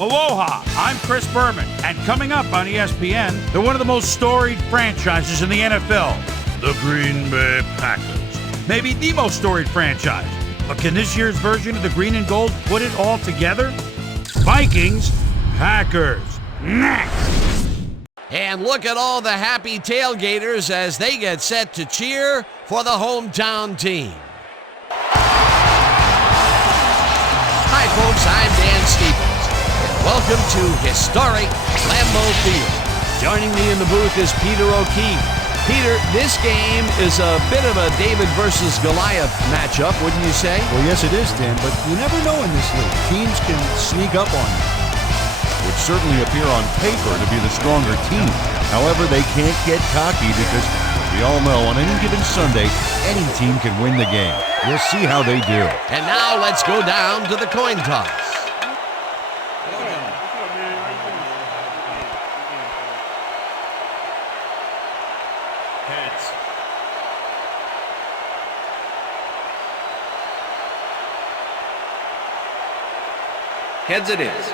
Aloha, I'm Chris Berman, and coming up on ESPN, they're one of the most storied franchises in the NFL, the Green Bay Packers. Maybe the most storied franchise. But can this year's version of the green and gold put it all together? Vikings, Packers, next! And look at all the happy tailgaters as they get set to cheer for the hometown team. Hi folks, I'm Dan Stevens, and welcome to historic Lambeau Field. Joining me in the booth is Peter O'Keefe. Peter, this game is a bit of a David versus Goliath matchup, wouldn't you say? Well, yes it is, Dan, but you never know in this league. Teams can sneak up on you. Would certainly appear on paper to be the stronger team. However, they can't get cocky because, as we all know, on any given Sunday, any team can win the game. We'll see how they do. And now let's go down to the coin toss. Heads. Heads it is.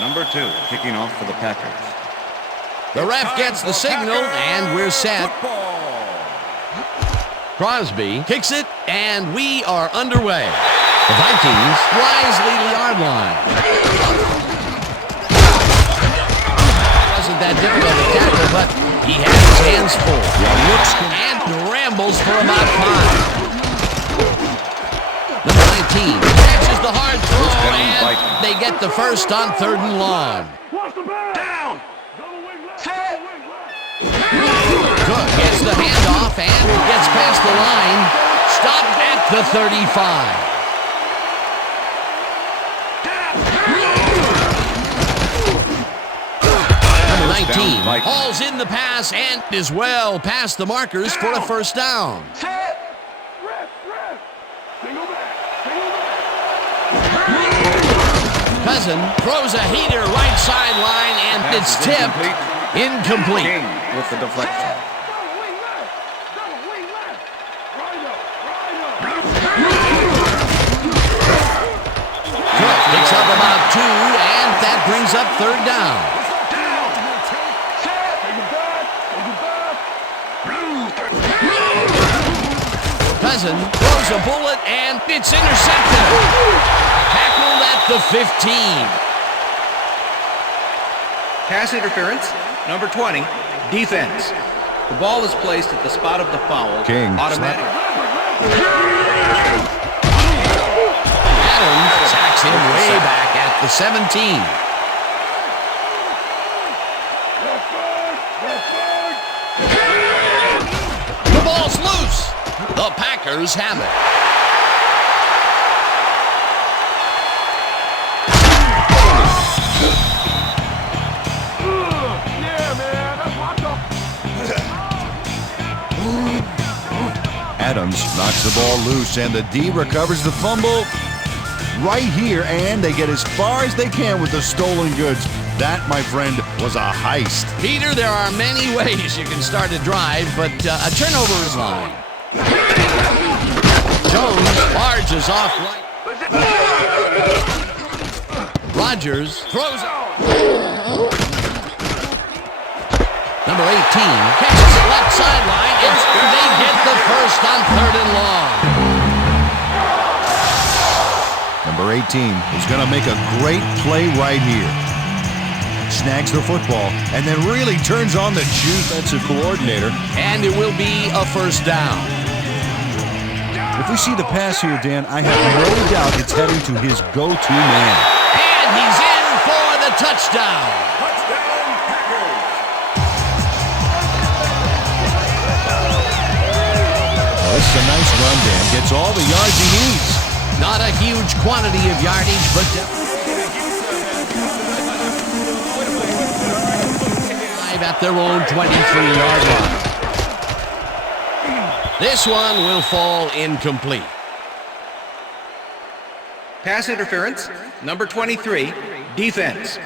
Number 2, kicking off for the Packers. The ref gets the signal, and we're set. Crosby kicks it, and we are underway. The Vikings wisely the yard line. Wasn't that difficult to tackle, but he had his hands full. Looks and rambles for about 5. Number 19 catches the hard throw, and they get the first on 3rd and long. Down! Cook gets the handoff and gets past the line. Stopped at the 35. Number 19 hauls in the pass and is well past the markers for a first down. Cousin throws a heater right sideline, and it's tipped. Incomplete. King with the deflection. Cook picks up about 2, and that brings up 3rd down. Cousin throws a bullet, and it's intercepted. Tackled at the 15. Pass interference. Number 20, defense. The ball is placed at the spot of the foul. King. Automatic. Adams sacks him way back at the 17. The ball's loose. The Packers have it. Adams knocks the ball loose, and the D recovers the fumble right here, and they get as far as they can with the stolen goods. That, my friend, was a heist. Peter, there are many ways you can start a drive, but a turnover is line. Jones barges off right. Rodgers throws it. Number 18 catches it left sideline, and they get the first on 3rd and long. Number 18 is going to make a great play right here. Snags the football and then really turns on the defensive coordinator. And it will be a first down. If we see the pass here, Dan, I have no doubt it's heading to his go-to man. And he's in for the touchdown. This is a nice run, Dan. Gets all the yards he needs. Not a huge quantity of yardage, but at their own 23-yard line. This one will fall incomplete. Pass interference. Number 23, defense.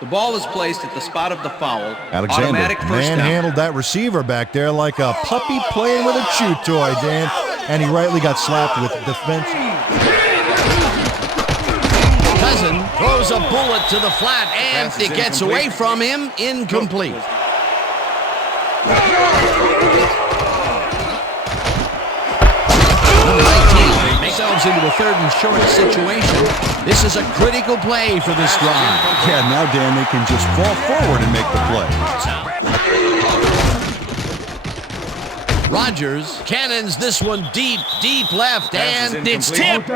The ball is placed at the spot of the foul. Alexander Automatic first down. manhandled that receiver back there like a puppy playing with a chew toy, Dan. And he rightly got slapped with defense. Cousin throws a bullet to the flat, and it gets away from him. Incomplete. Number 19 makes themselves into a 3rd and short situation. This is a critical play for this drive. Yeah, now, Dan, they can just fall forward and make the play. Rodgers cannons this one deep left, and it's tipped.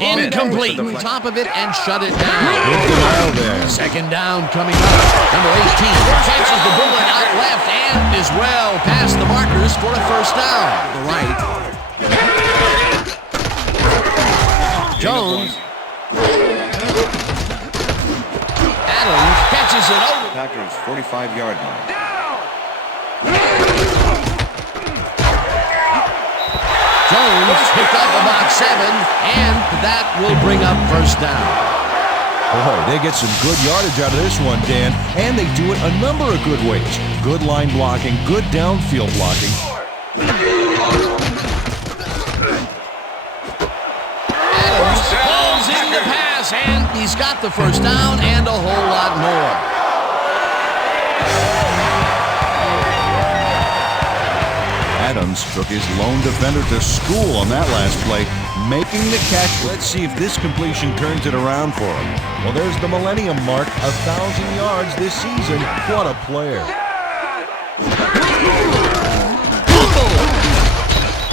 Incomplete. Top of it and shut it down. Second down coming up. Number 18 catches the bullet out left and is well past the markers for a first down. The right. Jones. Adams catches it over. Packers 45-yard line. Jones picked up about 7, and that will bring up first down. Boy, they get some good yardage out of this one, Dan, and they do it a number of good ways. Good line blocking, good downfield blocking. Adams falls in the pass, and he's got the first down and a whole lot more. Adams took his lone defender to school on that last play, making the catch. Let's see if this completion turns it around for him. Well, there's the millennium mark, 1,000 yards this season. What a player.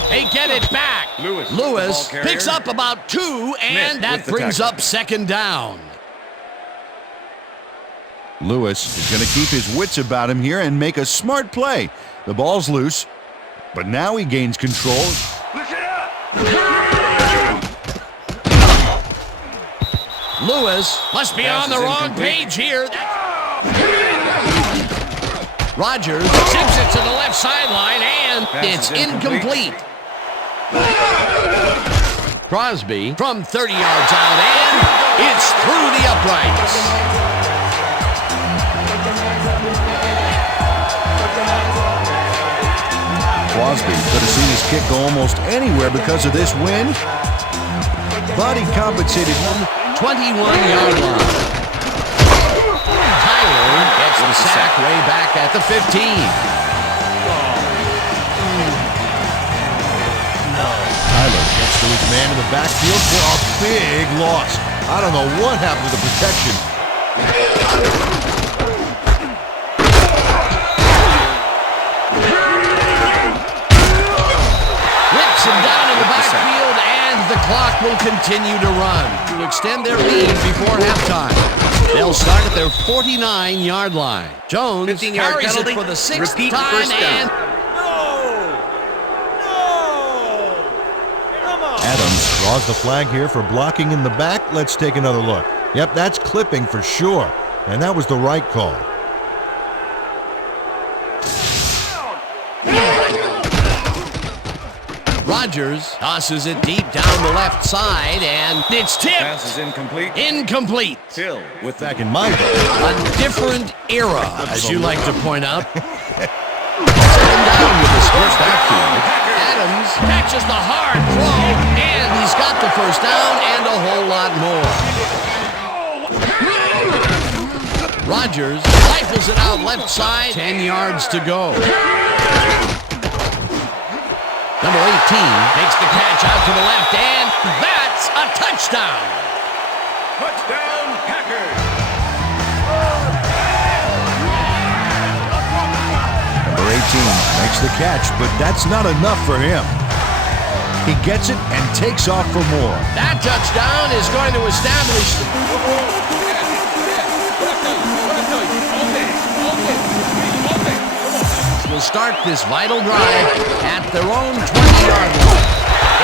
They get it back. Lewis picks up about 2, and that brings up second down. Lewis is going to keep his wits about him here and make a smart play. The ball's loose, but now he gains control. Lewis must be on the wrong page here. Rodgers zips it to the left sideline, and it's incomplete. Crosby from 30 yards out, and it's through the uprights. Crosby could have seen his kick go almost anywhere because of this win, but he compensated. 21-yard line. Tyler gets the sack way back at the 15. Tyler gets to his man in the backfield for a big loss. I don't know what happened to the protection. Whips him down in the backfield, and the clock will continue to run to extend their lead before halftime. They'll start at their 49-yard line. Jones 15-yard carries penalty. it for the 6th Repeat time, first down. and Adams draws the flag here for blocking in the back. Let's take another look. Yep, that's clipping for sure, and that was the right call. Rodgers tosses it deep down the left side, and it's tipped. Pass is incomplete. Incomplete. Hill with Back in my book. A different era, as you like to point out. Second down with the split backfield. Adams catches the hard throw, and he's got the first down and a whole lot more. Rodgers rifles it out left side, 10 yards to go. Number 18 makes the catch out to the left, and that's a touchdown. touchdown Packers. Number 18 makes the catch, but that's not enough for him. He gets it and takes off for more. That touchdown is going to establish will start this vital drive at their own 20-yard line.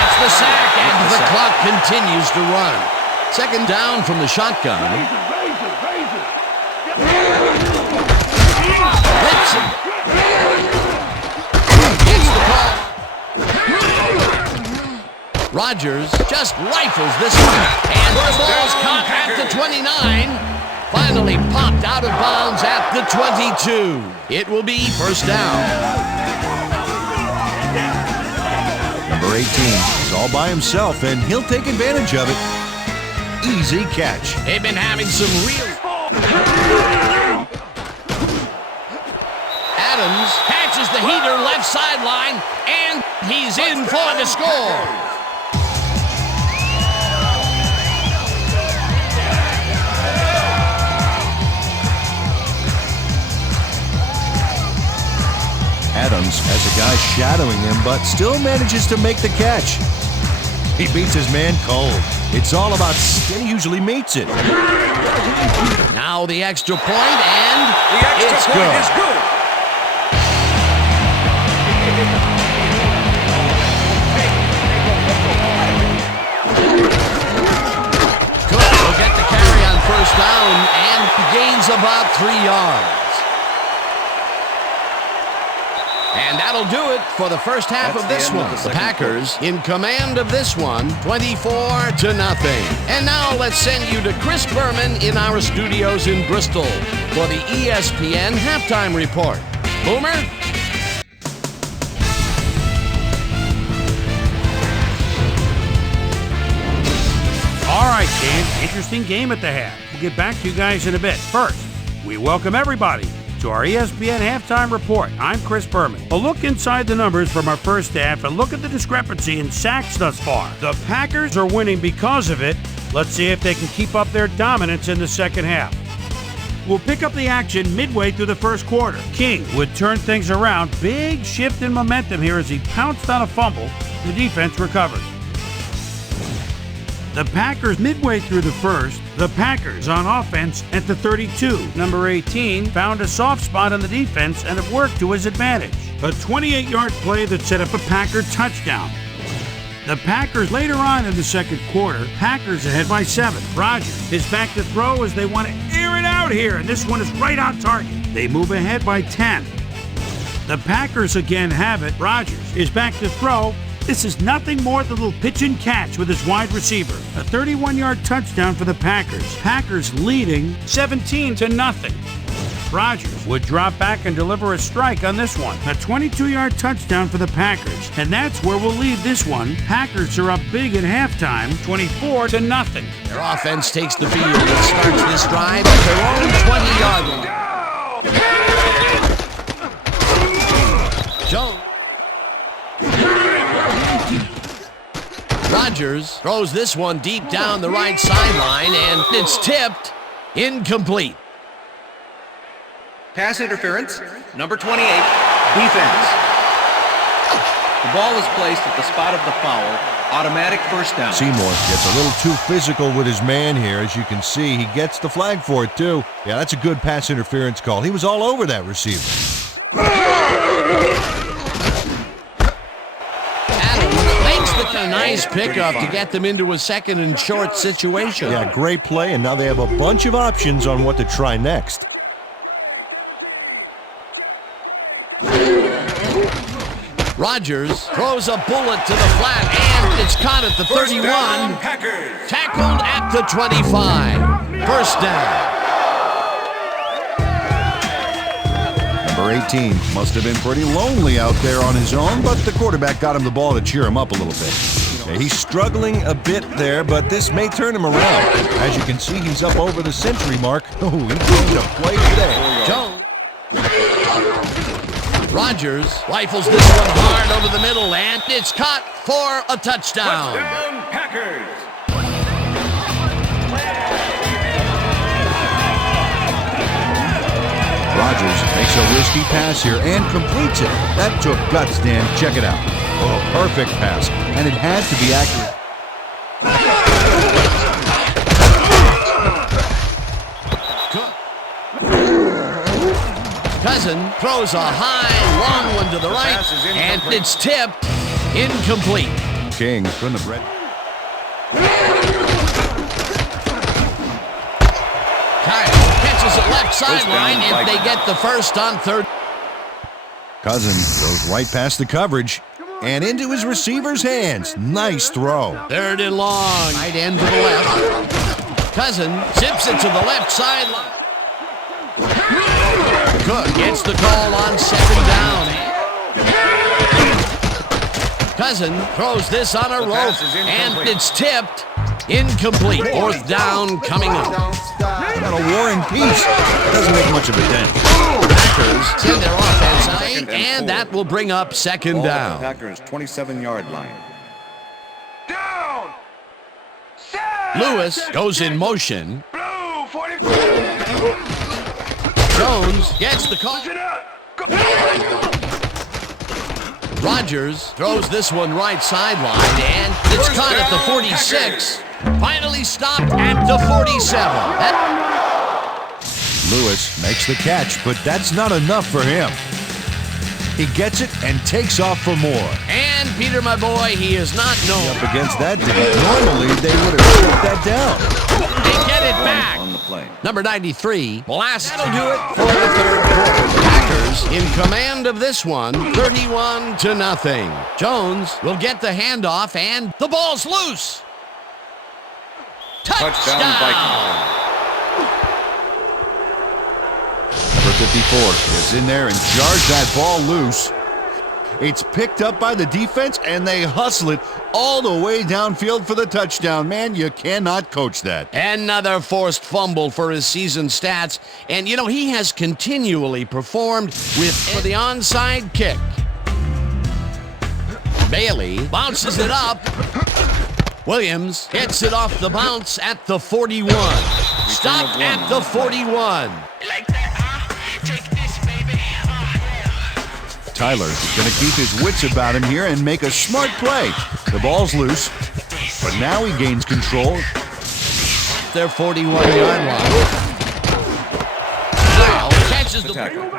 It's the sack, and the clock continues to run. Second down from the shotgun. Wilson gets the ball. Rodgers just rifles this one, and the ball's caught at the 29. Finally popped out of bounds at the 22. It will be first down. Number 18 is all by himself, and he'll take advantage of it. Easy catch. They've been having some real... Adams catches the heater left sideline, and he's in for the score. Adams has a guy shadowing him, but still manages to make the catch. He beats his man cold. It's all about he usually meets it. Now the extra point, and The extra it's point good. is good. Cook will get the carry on first down and gains about 3 yards. And that'll do it for the first half That's of the this end of one. the The second Packers in command of this one, 24-0. And now let's send you to Chris Berman in our studios in Bristol for the ESPN halftime report. Boomer? All right, Dan. Interesting game at the half. We'll get back to you guys in a bit. First, we welcome everybody to our ESPN halftime report. I'm Chris Berman. A look inside the numbers from our first half and look at the discrepancy in sacks thus far. The Packers are winning because of it. Let's see if they can keep up their dominance in the second half. We'll pick up the action midway through the first quarter. King would turn things around. Big shift in momentum here as he pounced on a fumble. The defense recovered. The Packers midway through the first, the Packers on offense at the 32. Number 18 found a soft spot on the defense and it worked to his advantage. A 28-yard play that set up a Packer touchdown. The Packers later on in the second quarter, Packers ahead by 7. Rodgers is back to throw as they want to air it out here, and this one is right on target. They move ahead by 10. The Packers again have it. Rodgers is back to throw. This is nothing more than a little pitch and catch with his wide receiver. A 31-yard touchdown for the Packers. Packers leading 17-0. Rodgers would drop back and deliver a strike on this one. A 22-yard touchdown for the Packers. And that's where we'll leave this one. Packers are up big at halftime, 24-0. Their offense takes the field and starts this drive at their own 20-yard line. Jones. Rodgers throws this one deep down the right sideline, and it's tipped. Incomplete. Pass interference, number 28, defense. The ball is placed at the spot of the foul, automatic first down. Seymour gets a little too physical with his man here. As you can see, he gets the flag for it, too. Yeah, that's a good pass interference call. He was all over that receiver. A nice pickup to get them into a second and short situation. Yeah, great play, and now they have a bunch of options on what to try next. Rodgers throws a bullet to the flat, and it's caught at the 31. Down, Packers. Tackled at the 25. First down. Number 18 must have been pretty lonely out there on his own, but the quarterback got him the ball to cheer him up a little bit. Yeah, he's struggling a bit there, but this may turn him around. As you can see, he's up over the century mark. Oh, he came to play today. Jones. Rodgers rifles this one hard over the middle, and it's caught for a touchdown. Touchdown, Packers. Rodgers makes a risky pass here and completes it. That took guts, Dan. Check it out. Oh, perfect pass. And it had to be accurate. Cousin throws a high, long one to the right, and it's tipped. Incomplete. King couldn't have read. Catches it left sideline if they get the first on third. Cousin goes right past the coverage and into his receiver's hands. Nice throw. Third and long. Right end to the left. Cousin zips it to the left sideline. Cook gets the call on second down. Cousin throws this on a rope, and it's tipped. Incomplete. Fourth down coming up. Not a war and peace. Doesn't make much of a dent. Packers send their offense out, and that will bring up second down. Packers 27-yard line. Down! Lewis goes in motion. Blue 44! Jones gets the call. Rogers throws this one right sideline, and it's caught at the 46. Finally stopped at the 47. Lewis makes the catch, but that's not enough for him. He gets it and takes off for more. And Peter, my boy, he is not known. Up against that dude, normally they would have shut that down. They get it back. On the play. Number 93, blast. That'll do it for the third quarter. Packers in command of this one, 31-0. Jones will get the handoff, and the ball's loose. Touchdown, Vikings. Number 54 is in there and jars that ball loose. It's picked up by the defense, and they hustle it all the way downfield for the touchdown. Man, you cannot coach that. Another forced fumble for his season stats. And, you know, he has continually performed for the onside kick. Bailey bounces it up. Williams gets it off the bounce at the 41. Stopped at the 41. Tyler's going to keep his wits about him here and make a smart play. The ball's loose, but now he gains control. Their 41-yard line. Now catches the tackle.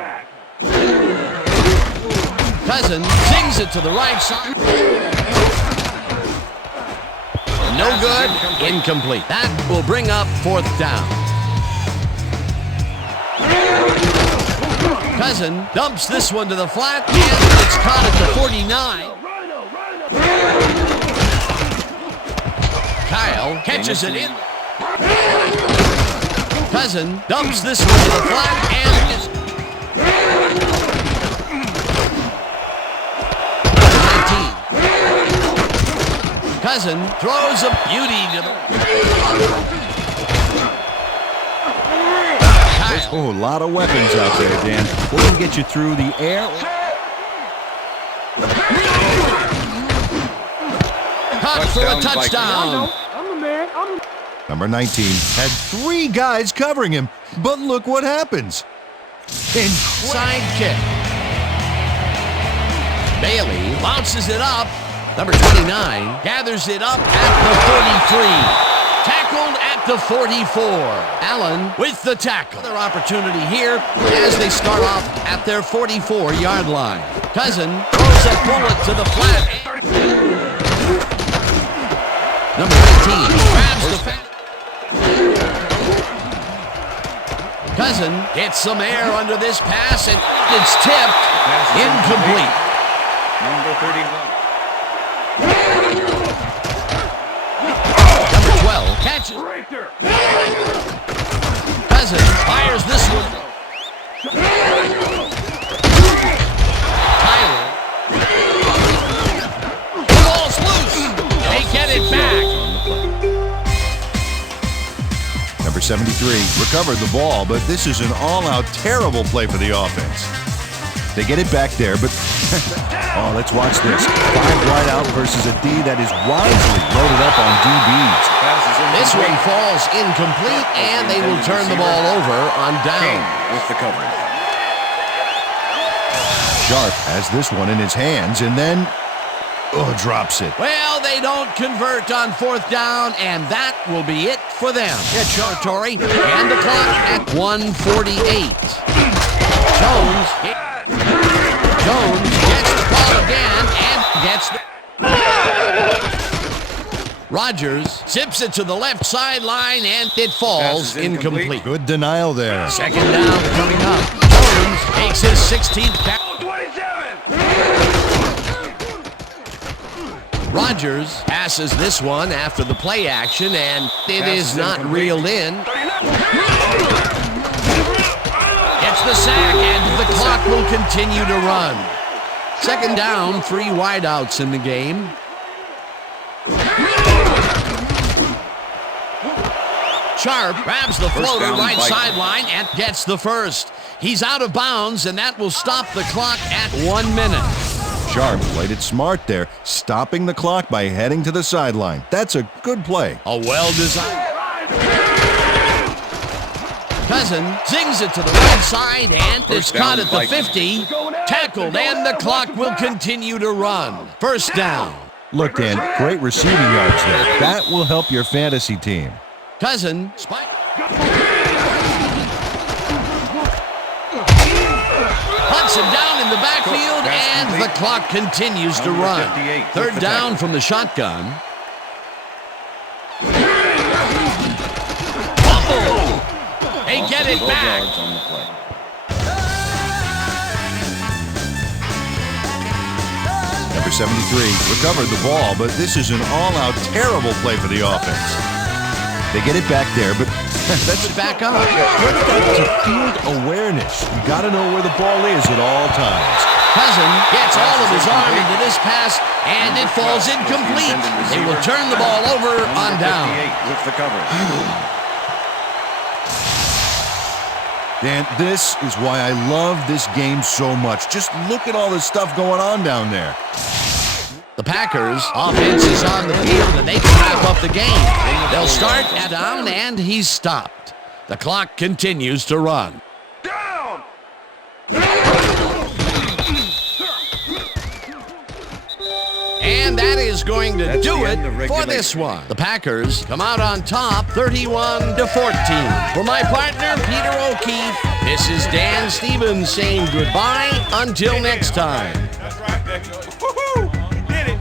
Cousin sings it to the right side. No good. Incomplete. That will bring up fourth down. Cousin dumps this one to the flat, and it's caught at the 49. Kyle catches it in. Cousin dumps this one to the flat, and it's 19. Cousin throws a beauty to the... Oh, a lot of weapons out there, Dan. We can get you through the air. Caught for a touchdown. Number 19 had 3 guys covering him, but look what happens. Side kick. Bailey bounces it up. Number 29 gathers it up at the 43. Tackled at the 44. Allen with the tackle. Another opportunity here as they start off at their 44-yard line. Cousin throws a bullet to the flat. Number 18 grabs the fat. Cousin gets some air under this pass, and it's tipped. Incomplete. Number 31. Number 12 catches. Cousin fires this one. Tyler. The ball's loose. They get it back. Number 73 recovered the ball, but this is an all-out terrible play for the offense. They get it back there, but oh, let's watch this. 5 wide out versus a D that is wisely loaded up on DBs. This one falls incomplete, and they will turn the ball over on down. With the coverage. Sharp has this one in his hands and then drops it. Well, they don't convert on fourth down, and that will be it for them. Get Chartori, and the clock at 1:48. Jones gets the call again and gets the... Rogers zips it to the left sideline, and it falls incomplete. Good denial there. Second down coming up. Jones makes his 16th catch. Rodgers passes this one after the play action, and it is not reeled in. Gets the sack, and the clock will continue to run. Second down, 3 wideouts in the game. Sharp grabs the floater right sideline and gets the first. He's out of bounds, and that will stop the clock at 1 minute. Sharp played it smart there, stopping the clock by heading to the sideline. That's a good play. A well-designed. Cousin zings it to the right side, and it's caught at the 50. Tackled, and the clock will continue to run. First down. Look, Dan, great receiving yards there. That will help your fantasy team. Cousin spike. Hunts him down in the backfield, and the clock continues to run. Third down from the shotgun. Fumble! They get it back. Number 73 recovered the ball, but this is an all-out terrible play for the offense. They get it back there, but that's back up. What's that to field awareness? You got to know where the ball is at all times. Cousin gets all of his arm into this pass, and it falls incomplete. They will turn the ball over on down. With the cover. Dan, this is why I love this game so much. Just look at all this stuff going on down there. The Packers' offense is on the field, and they can wrap up the game. They'll start at down, and he's stopped. The clock continues to run. Down! And that is going to do it for this one. The Packers come out on top 31-14. For my partner, Peter O'Keefe, this is Dan Stevens saying goodbye until next time. That's right, baby. Woohoo! Did it!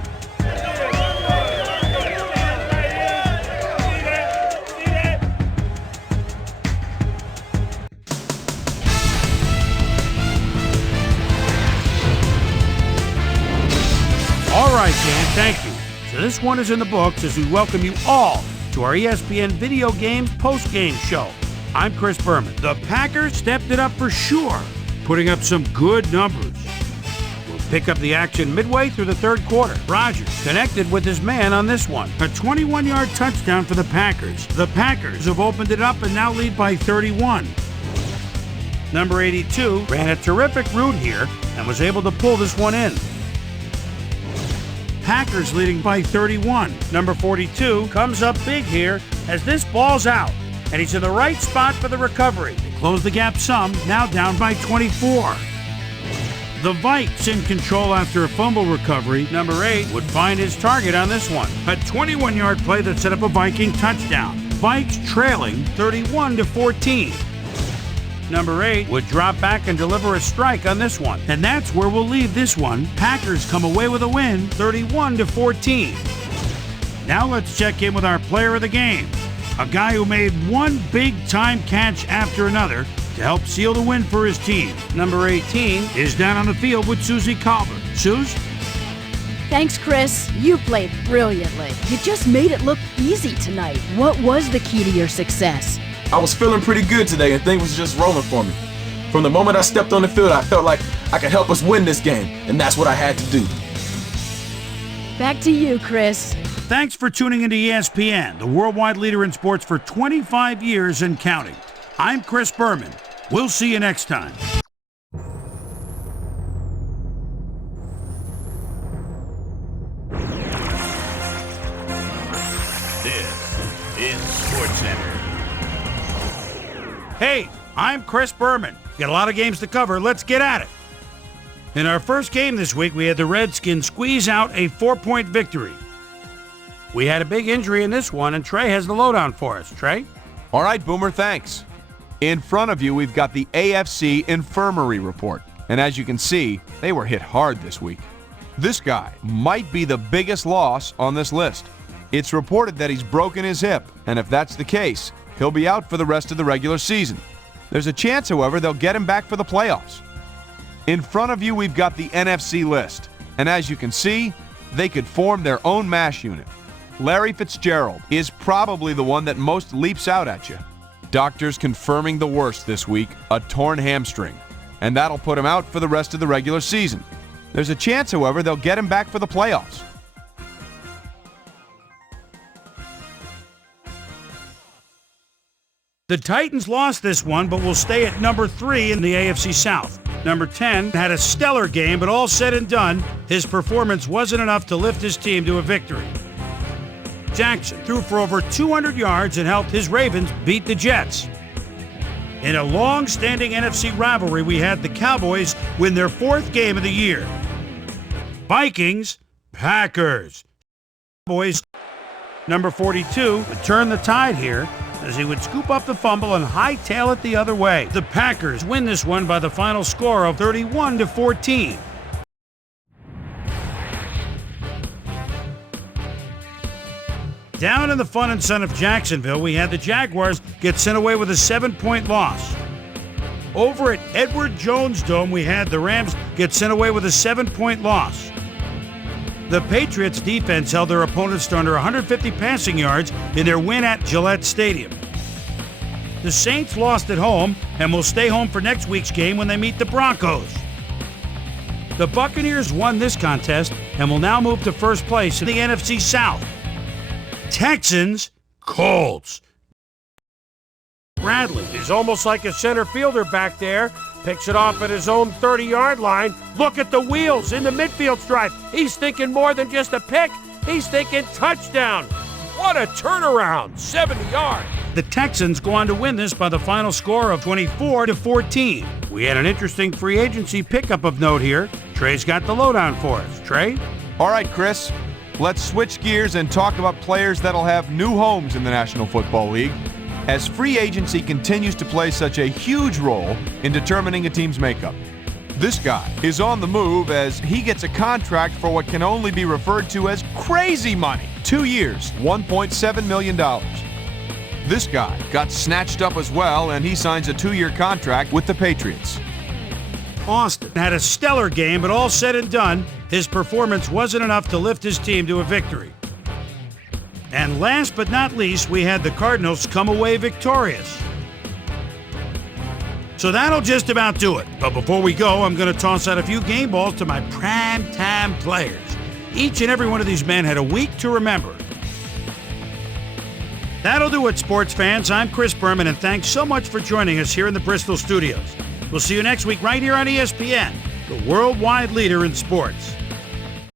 All right, Dan, thank you. So this one is in the books as we welcome you all to our ESPN Video Games Postgame Show. I'm Chris Berman. The Packers stepped it up for sure, putting up some good numbers. We'll pick up the action midway through the third quarter. Rodgers connected with his man on this one. A 21-yard touchdown for the Packers. The Packers have opened it up and now lead by 31. Number 82 ran a terrific route here and was able to pull this one in. Packers leading by 31. Number 42 comes up big here as this ball's out, and he's in the right spot for the recovery. They close the gap some, now down by 24. The Vikes in control after a fumble recovery. Number 8 would find his target on this one. A 21-yard play that set up a Viking touchdown. Vikes trailing 31-14. Number 8 would drop back and deliver a strike on this one. And that's where we'll leave this one. Packers come away with a win, 31-14. Now let's check in with our player of the game. A guy who made one big-time catch after another to help seal the win for his team. Number 18 is down on the field with Susie Calvert. Suze? Thanks, Chris. You played brilliantly. You just made it look easy tonight. What was the key to your success? I was feeling pretty good today, and things was just rolling for me. From the moment I stepped on the field, I felt like I could help us win this game, and that's what I had to do. Back to you, Chris. Thanks for tuning into ESPN, the worldwide leader in sports for 25 years and counting. I'm Chris Berman. We'll see you next time. This is SportsCenter. Hey, I'm Chris Berman. Got a lot of games to cover. Let's get at it. In our first game this week, we had the Redskins squeeze out a 4-point victory. We had a big injury in this one, and Trey has the lowdown for us. Trey? All right, Boomer, thanks. In front of you, we've got the AFC Infirmary Report. And as you can see, they were hit hard this week. This guy might be the biggest loss on this list. It's reported that he's broken his hip, and if that's the case, he'll be out for the rest of the regular season. There's a chance, however, they'll get him back for the playoffs. In front of you, we've got the NFC list. And as you can see, they could form their own MASH unit. Larry Fitzgerald is probably the one that most leaps out at you. Doctors confirming the worst this week, a torn hamstring, and that'll put him out for the rest of the regular season. There's a chance, however, they'll get him back for the playoffs. The Titans lost this one, but will stay at number 3 in the AFC South. Number 10 had a stellar game, but all said and done, his performance wasn't enough to lift his team to a victory. Jackson threw for over 200 yards and helped his Ravens beat the Jets. In a long-standing NFC rivalry, we had the Cowboys win their 4th game of the year. Vikings, Packers. Cowboys, number 42, would turn the tide here as he would scoop up the fumble and hightail it the other way. The Packers win this one by the final score of 31-14. Down in the fun and sun of Jacksonville, we had the Jaguars get sent away with a 7-point loss. Over at Edward Jones Dome, we had the Rams get sent away with a 7-point loss. The Patriots defense held their opponents to under 150 passing yards in their win at Gillette Stadium. The Saints lost at home and will stay home for next week's game when they meet the Broncos. The Buccaneers won this contest and will now move to first place in the NFC South. Texans, Colts. Bradley is almost like a center fielder back there. Picks it off at his own 30-yard line. Look at the wheels in the midfield stripe. He's thinking more than just a pick. He's thinking touchdown. What a turnaround, 70 yards. The Texans go on to win this by the final score of 24-14. We had an interesting free agency pickup of note here. Trey's got the lowdown for us. Trey? All right, Chris. Let's switch gears and talk about players that'll have new homes in the National Football League, as free agency continues to play such a huge role in determining a team's makeup. This guy is on the move as he gets a contract for what can only be referred to as crazy money. 2 years, $1.7 million. This guy got snatched up as well, and he signs a 2-year contract with the Patriots. Austin had a stellar game, but all said and done, his performance wasn't enough to lift his team to a victory. And last but not least, we had the Cardinals come away victorious. So that'll just about do it. But before we go, I'm going to toss out a few game balls to my prime-time players. Each and every one of these men had a week to remember. That'll do it, sports fans. I'm Chris Berman, and thanks so much for joining us here in the Bristol studios. We'll see you next week right here on ESPN, the worldwide leader in sports.